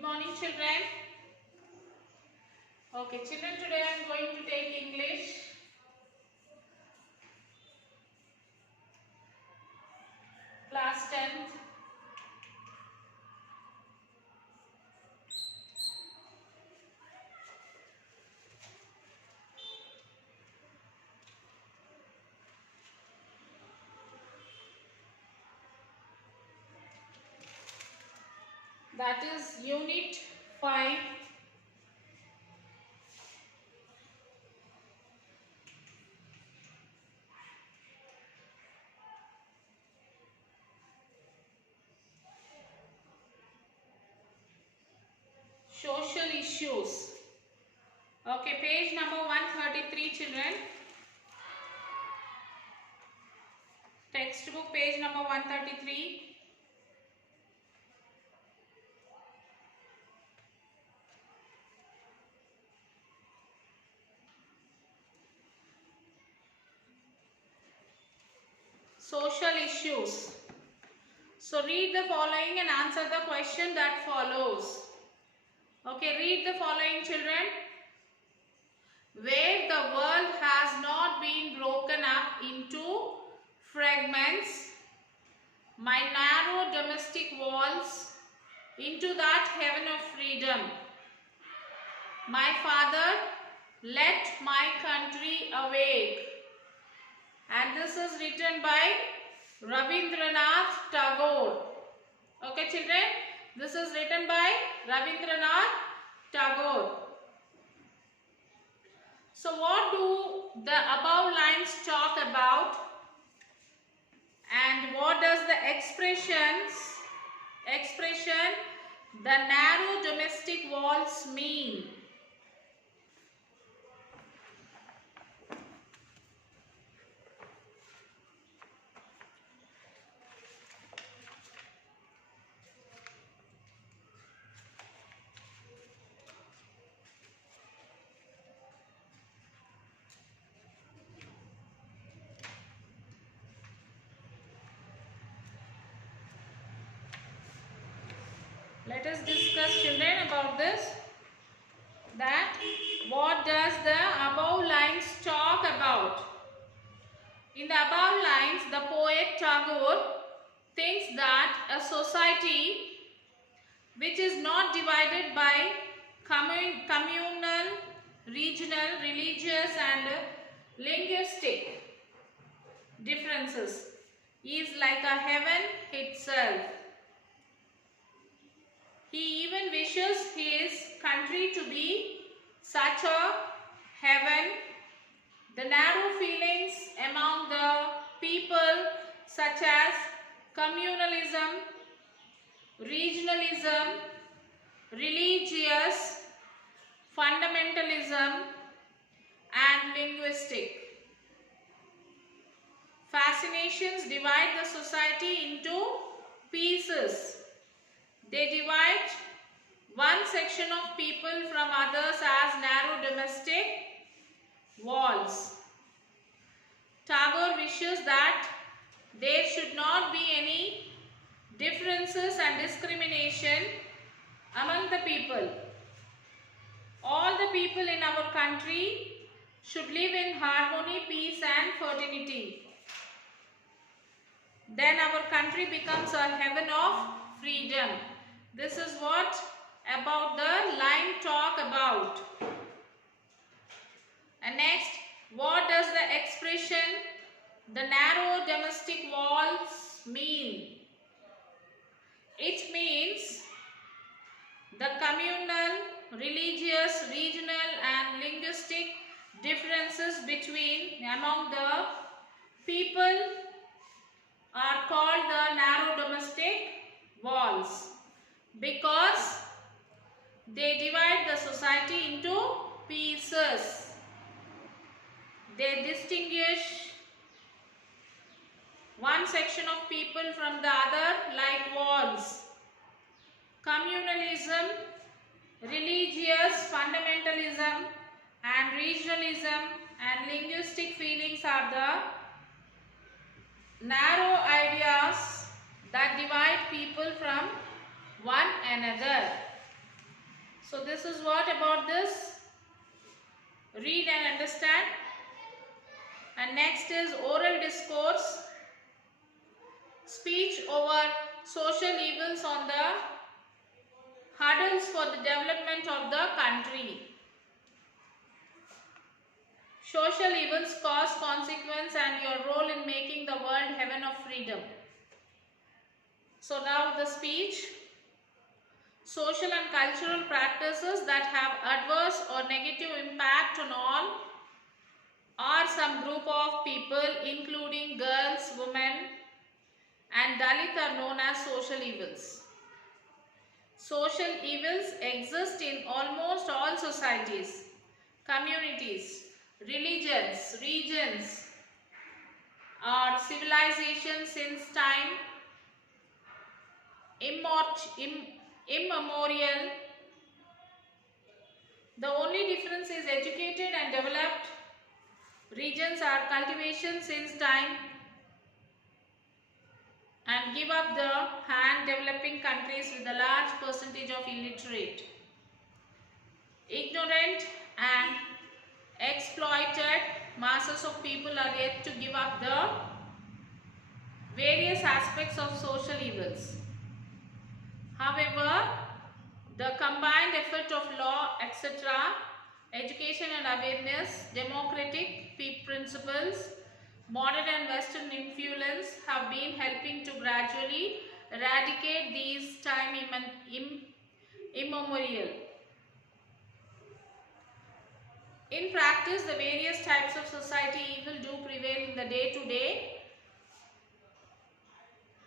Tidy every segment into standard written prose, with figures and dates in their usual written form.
Good morning, children. Okay, children, today I am going to take English. Class 10th. That is Unit 5. Social issues. Okay, page number 133, children. Textbook page number 133. Social issues. So read the following and answer the question that follows. Okay, read the following, children. Where the world has not been broken up into fragments, my narrow domestic walls, into that heaven of freedom. My father, let my country awake. And this is written by Rabindranath Tagore. Okay, children, this is written by Rabindranath Tagore. So what do the above lines talk about, and what does the expression the narrow domestic walls mean? Let us discuss, children, about this. That what does the above lines talk about? In the above lines, the poet Tagore thinks that a society which is not divided by communal, regional, religious and linguistic differences is like a heaven itself. He even wishes his country to be such a heaven. The narrow feelings among the people, such as communalism, regionalism, religious, fundamentalism and linguistic fascinations divide the society into pieces. They divide one section of people from others as narrow domestic walls. Tagore wishes that there should not be any differences and discrimination among the people. All the people in our country should live in harmony, peace and fraternity. Then our country becomes a heaven of freedom. This is what about the line talk about. And next, what does the expression the narrow domestic walls mean? It means the communal, religious, regional and linguistic differences among the people are called the narrow domestic walls, because they divide the society into pieces. They distinguish one section of people from the other like walls. Communalism, religious fundamentalism and regionalism and linguistic feelings are the narrow ideas that divide people from one another. So this is what about this. Read and understand. And next is oral discourse. Speech over social evils on the hurdles for the development of the country. Social evils, cause, consequence, and your role in making the world heaven of freedom. So now the speech. Social and cultural practices that have adverse or negative impact on all or some group of people, including girls, women, and Dalit, are known as social evils. Social evils exist in almost all societies, communities, religions, regions, or civilizations since time immemorial. The only difference is educated and developed regions are cultivation since time and give up the hand developing countries with a large percentage of illiterate, ignorant and exploited masses of people are yet to give up the various aspects of social evils. However, the combined effort of law, etc., education and awareness, democratic principles, modern and Western influence have been helping to gradually eradicate these time immemorial. In practice, the various types of society evil do prevail in the day-to-day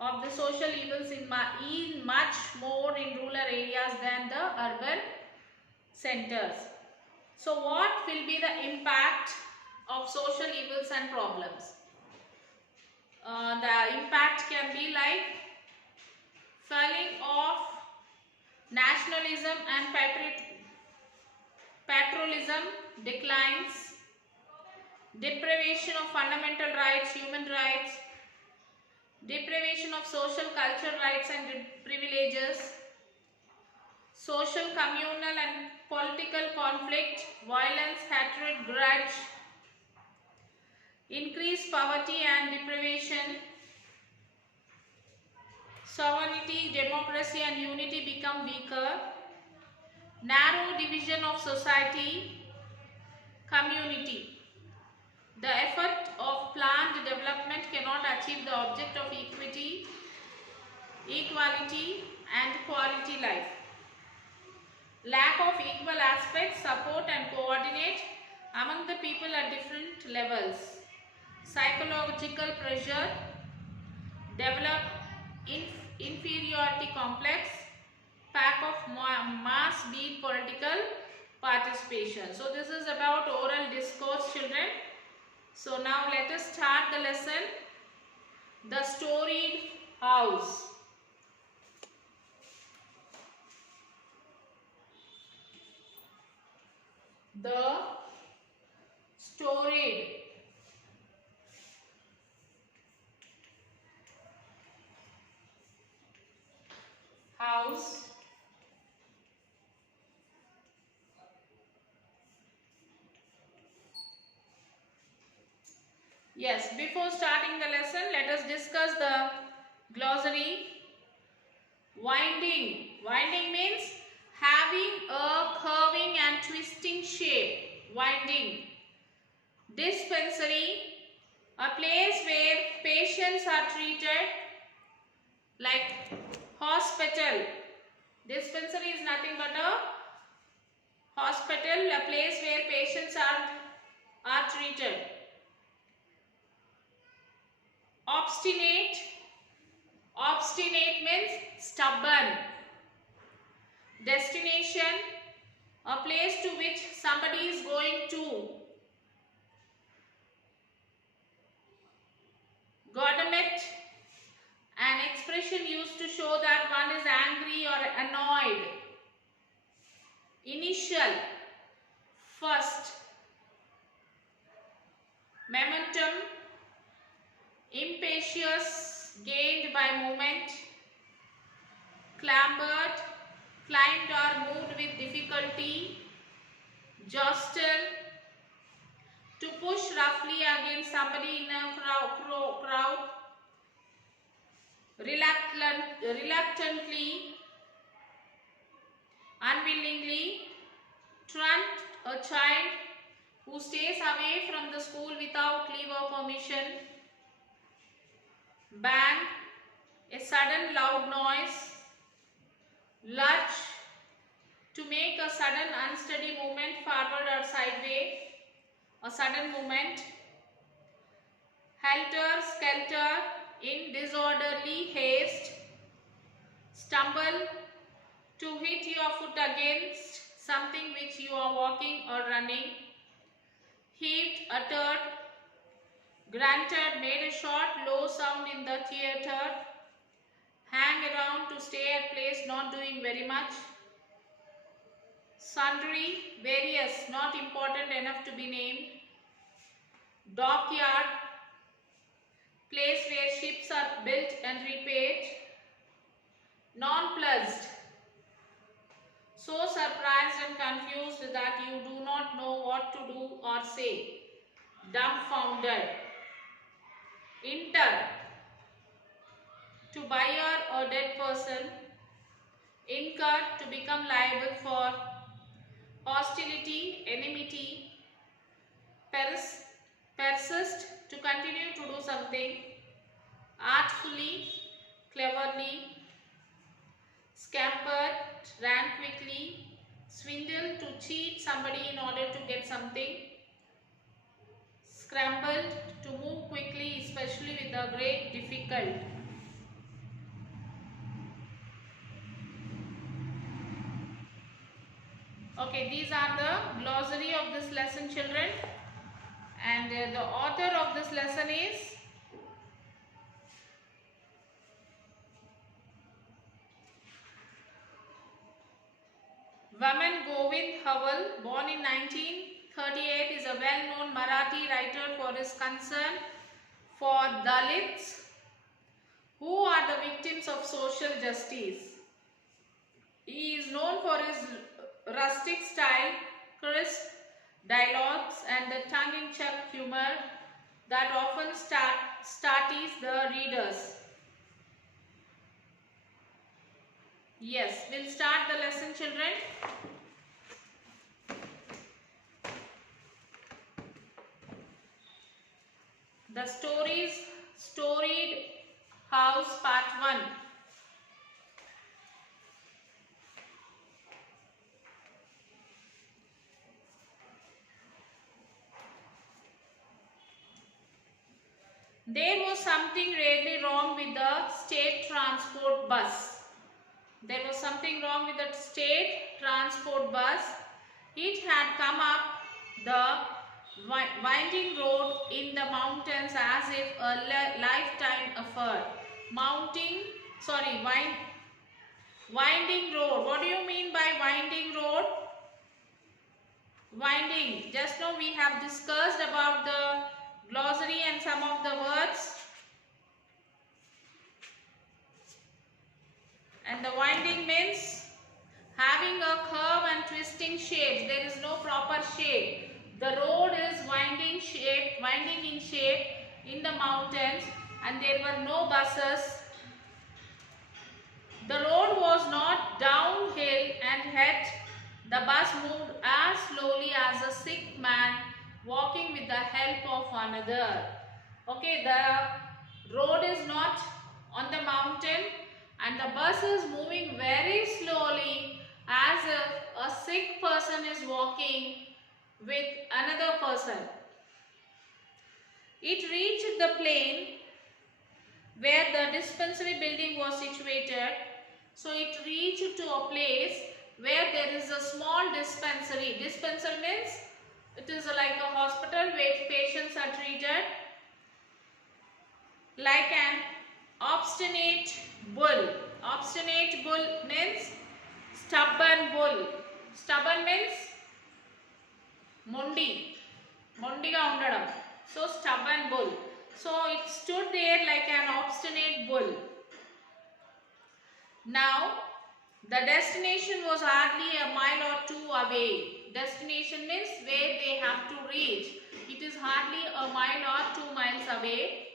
of the social evils in much more in rural areas than the urban centers. So what will be the impact of social evils and problems? The impact can be like falling of nationalism and patriotism declines, deprivation of fundamental rights, human rights, deprivation of social cultural rights and privileges, social, communal and political conflict, violence, hatred, grudge, increased poverty and deprivation, sovereignty, democracy and unity become weaker, narrow division of society, community. The effort of planned development cannot achieve the object of equity, equality and quality life. Lack of equal aspects, support and coordinate among the people at different levels. Psychological pressure, develop inferiority complex, pack of mass beat political participation. So this is about oral discourse, children. So now let us start the lesson. The storied house. The storied house Yes, before starting the lesson, let us discuss the glossary. Winding. Winding means having a curving and twisting shape. Winding. Dispensary. A place where patients are treated, like hospital. Dispensary is nothing but a hospital, a place where patients are treated. Obstinate. Obstinate means stubborn. Destination. A place to which somebody is going to. Godamit. An expression used to show that one is angry or annoyed. Initial. First. Momentum. Impatience gained by movement. Clambered. climbed or moved with difficulty, jostle, to push roughly against somebody in a crowd, reluctantly, unwillingly, truant, a child who stays away from the school without leave or permission, bang, a sudden loud noise, lurch, to make a sudden unsteady movement forward or sideways, a sudden movement, helter skelter, in disorderly haste, stumble, to hit your foot against something which you are walking or running, heaved, uttered, granted, made a short low sound in the theatre, hang around, to stay at place not doing very much, sundry, various, not important enough to be named, dockyard, place where ships are built and repaired, nonplussed, so surprised and confused that you do not know what to do or say, dumbfounded, inter, to buyer or dead person, incur, to become liable for, hostility, enmity, persist, to continue to do something, artfully, cleverly, scamper, ran quickly, swindle, to cheat somebody in order to get something, scrambled, to move quickly, especially with a great difficult. Okay, these are the glossary of this lesson, children, and the author of this lesson is Vaman Govind Haval, born in 1938, is a well-known Marathi writer for his concern for Dalits, who are the victims of social justice. He is known for his rustic style, crisp dialogues, and the tongue-in-cheek humor that often startles the readers. Yes, we'll start the lesson, children. The Storied House, Part 1. There was something really wrong with the state transport bus. There was something wrong with the state transport bus. It had come up the winding road in the mountains as if a lifetime effort. Winding road. What do you mean by winding road? Winding. Just now we have discussed about the glossary and some of the words. And the winding means having a curve and twisting shapes. There is no proper shape. The road is winding in shape in the mountains, and there were no buses. The road was not downhill, and yet the bus moved as slowly as a sick man walking with the help of another. Okay, the road is not on the mountain, and the bus is moving very slowly as if a sick person is walking with another person. It reached the plain where the dispensary building was situated. So it reached to a place where there is a small dispensary. Dispensary means it is like a hospital where patients are treated. Like an obstinate bull. Obstinate bull means stubborn bull. Stubborn means Mondiga undadam. So stubborn bull. So it stood there like an obstinate bull. Now The destination was hardly a mile or two away. Destination means where they have to reach. It is hardly a mile or 2 miles away.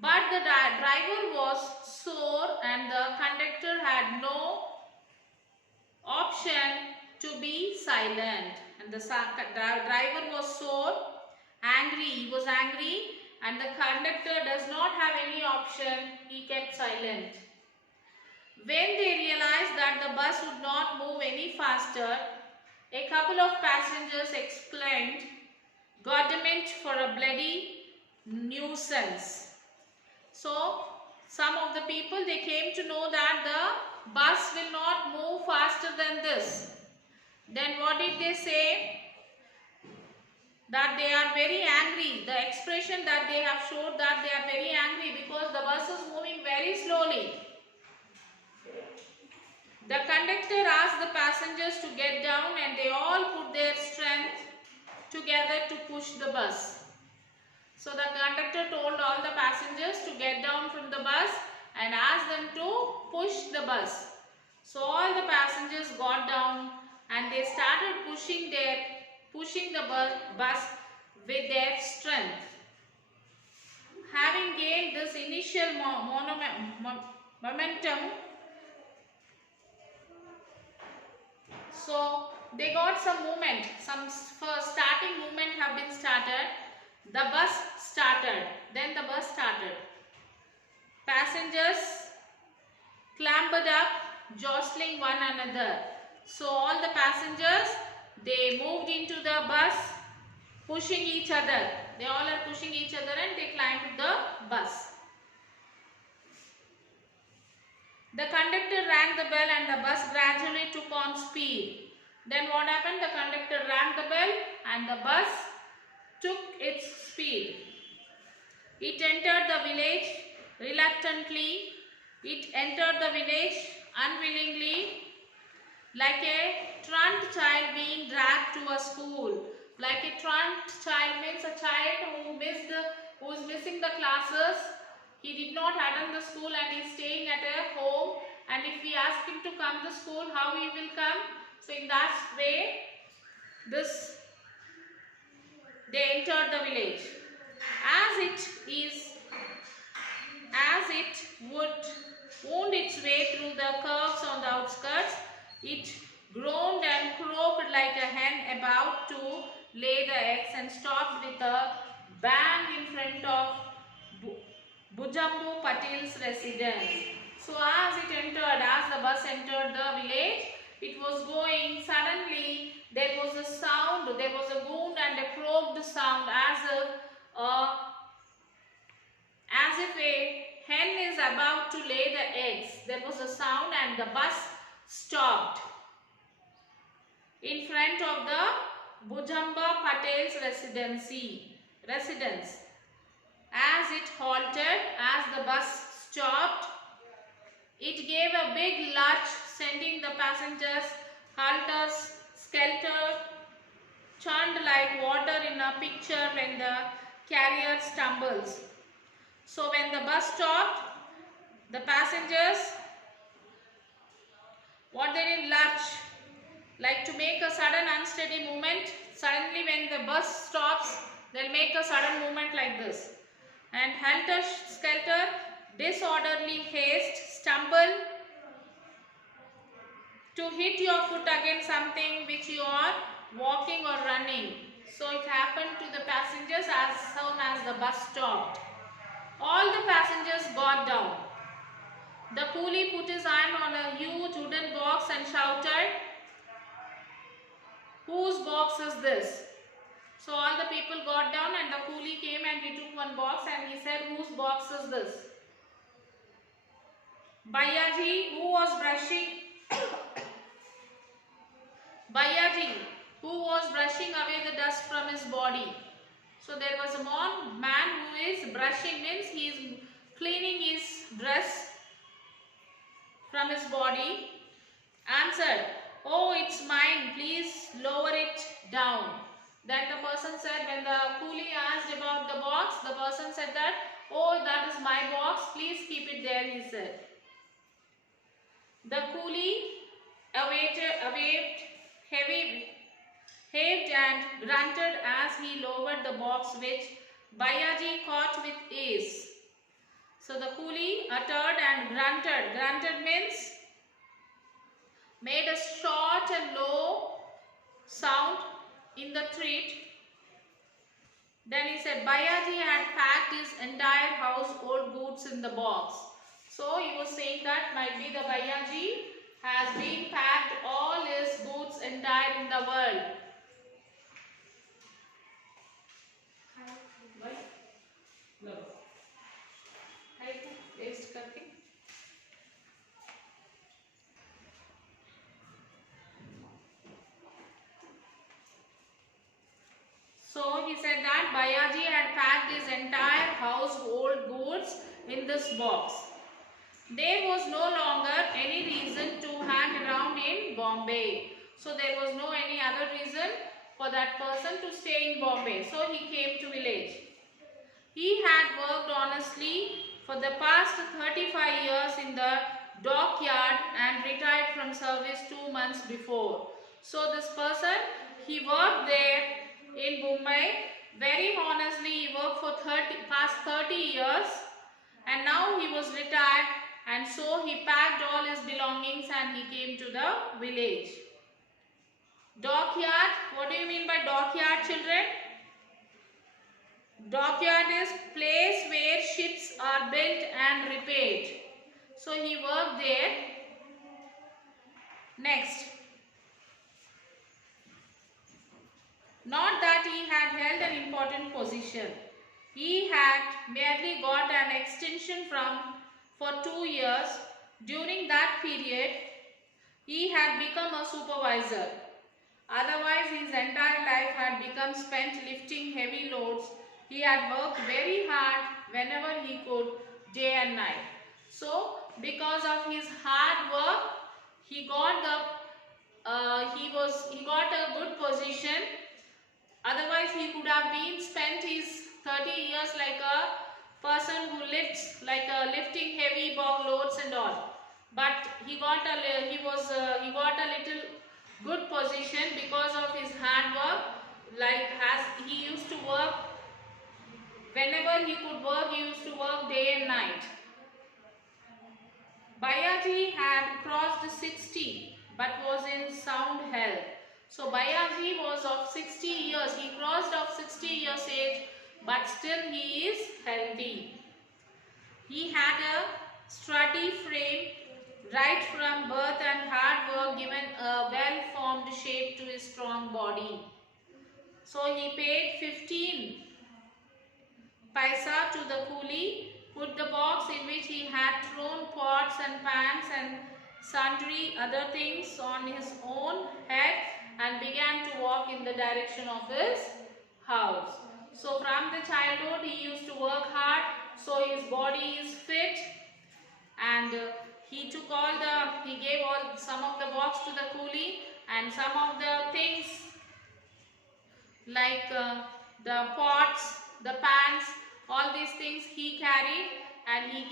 But the driver was sore and the conductor had no option to be silent. And the driver was sore, angry. He was angry and the conductor does not have any option. He kept silent. When they realized that the bus would not move any faster, a couple of passengers exclaimed, "Goddammit for a bloody nuisance." So, some of the people, they came to know that the bus will not move faster than this. Then what did they say? That they are very angry. The expression that they have showed that they are very angry because the bus is moving very slowly. The conductor asked the passengers to get down and they all put their strength together to push the bus. So the conductor told all the passengers to get down from the bus and asked them to push the bus. So all the passengers got down and they started pushing the bus with their strength. Having gained this initial momentum, so they got some movement, some first starting movement have been started. The bus started, then the bus started. Passengers clambered up, jostling one another. So all the passengers, they moved into the bus, pushing each other. They all are pushing each other and they climbed the bus. The conductor rang the bell and the bus gradually took on speed. Then what happened? The conductor rang the bell and the bus took its speed. It entered the village reluctantly. It entered the village unwillingly, like a truant child being dragged to a school. Like a truant child means a child who is missing the classes. He did not attend the school and is staying at a home. And if we ask him to come to school, how he will come? So in that way, they entered the village. As it would wound its way through the curves on the outskirts, it groaned and croaked like a hen about to lay the eggs and stopped with a bang in front of Bujambu Patil's residence. So as the bus entered the village, it was going. Suddenly there was a sound, there was a wound and a croaked sound as if a hen is about to lay the eggs. There was a sound and the bus stopped in front of the Bujamba Patel's residence. As it halted, as the bus stopped, it gave a big lurch, sending the passengers helter-skelter, churned like water in a pitcher when the carrier stumbles. So when the bus stopped, the passengers, what they did, lurch, like to make a sudden unsteady movement. Suddenly when the bus stops, they'll make a sudden movement like this. And helter-skelter, disorderly haste, stumble to hit your foot against something which you are walking or running. So it happened to the passengers as soon as the bus stopped. All the passengers got down. The coolie put his hand on a huge wooden box and shouted, "Whose box is this?" So all the people got down and the coolie came and he took one box and he said, "Whose box is this?" Bayaji, who was brushing away the dust from his body. So there was a man who is brushing, means he is cleaning his dress from his body, answered, "Oh, it's mine, please lower it down." Then the person said, when the coolie asked about the box, the person said that, "Oh, that is my box, please keep it there," he said. The coolie heaved and grunted as he lowered the box which Bayaji caught with ease. So the coolie uttered and grunted. Grunted means made a short and low sound in the threat. Then he said Bayaji had packed his entire household goods in the box. So he was saying that might be the Bayaji has been packed all his goods entire in the world. So he said that Bayaji had packed his entire household goods in this box. There was no longer any reason to hang around in Bombay. So there was no any other reason for that person to stay in Bombay. So he came to village. He had worked honestly for the past 35 years in the dockyard and retired from service 2 months before. So this person, he worked there in Mumbai very honestly. He worked for past 30 years and now he was retired, and so he packed all his belongings and he came to the village. Dockyard, what do you mean by dockyard, children? Dockyard is place where ships are built and repaired. So he worked there. Next. Not that he had held an important position. He had merely got an extension for 2 years. During that period, he had become a supervisor. Otherwise, his entire life had become spent lifting heavy loads. He had worked very hard whenever he could, day and night. So, because of his hard work, he got a good position. Otherwise, he could have been spent his 30 years like a person who lifts, lifting heavy bog loads and all. But he got a little good position because of his hard work. Like as he used to work, whenever he could work, he used to work day and night. Bayaji had crossed 60 but was in sound health. So Bayaji was of 60 years. He crossed of 60 years age, but still he is healthy. He had a sturdy frame right from birth, and hard work given a well-formed shape to his strong body. So he paid 15 paisa to the coolie, put the box in which he had thrown pots and pans and sundry other things on his own head, and began to walk in the direction of his house. So from the childhood he used to work hard, so his body is fit, and he gave some of the box to the coolie, and some of the things like the pots, the pans, all these things he carried, and he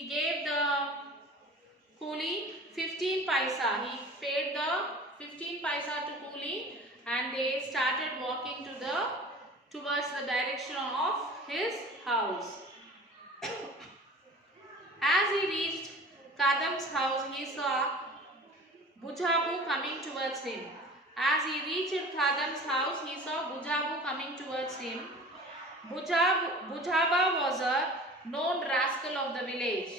gave the coolie 15 paisa. He paid the 15 paisa to coolie, and they started walking towards the direction of his house. As he reached Kadam's house, he saw Bujabu coming towards him. As he reached Kadam's house, he saw Bujabu coming towards him. Bujaba was a known rascal of the village.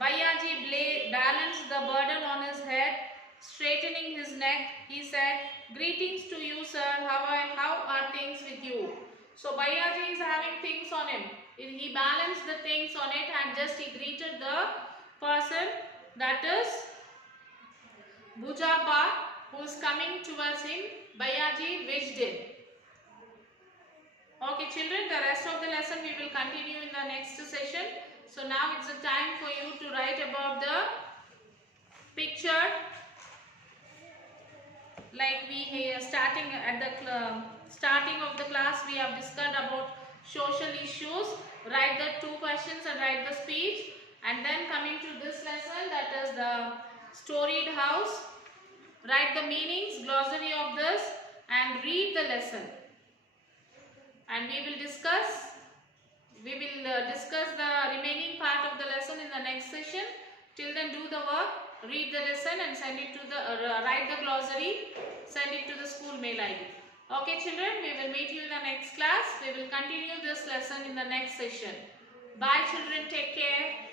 Bayaji balanced the burden on his head, straightening his neck. He said, "Greetings to you, sir. How are things with you?" So Bayaji is having things on him. He balanced the things on it and just he greeted the person, that is Bujaba, who is coming towards him. Bayaji wished him. Okay children, the rest of the lesson we will continue in the next session. So now it's the time for you to write about the picture. Like starting at the starting of the class, we have discussed about social issues. Write the 2 questions and write the speech. And then coming to this lesson, that is the storied house. Write the meanings, glossary of this, and read the lesson. And we will discuss the remaining part of the lesson in the next session. Till then, do the work, read the lesson, and send it to the write the glossary, send it to the school mail ID. Okay, children, we will meet you in the next class. We will continue this lesson in the next session. Bye, children. Take care.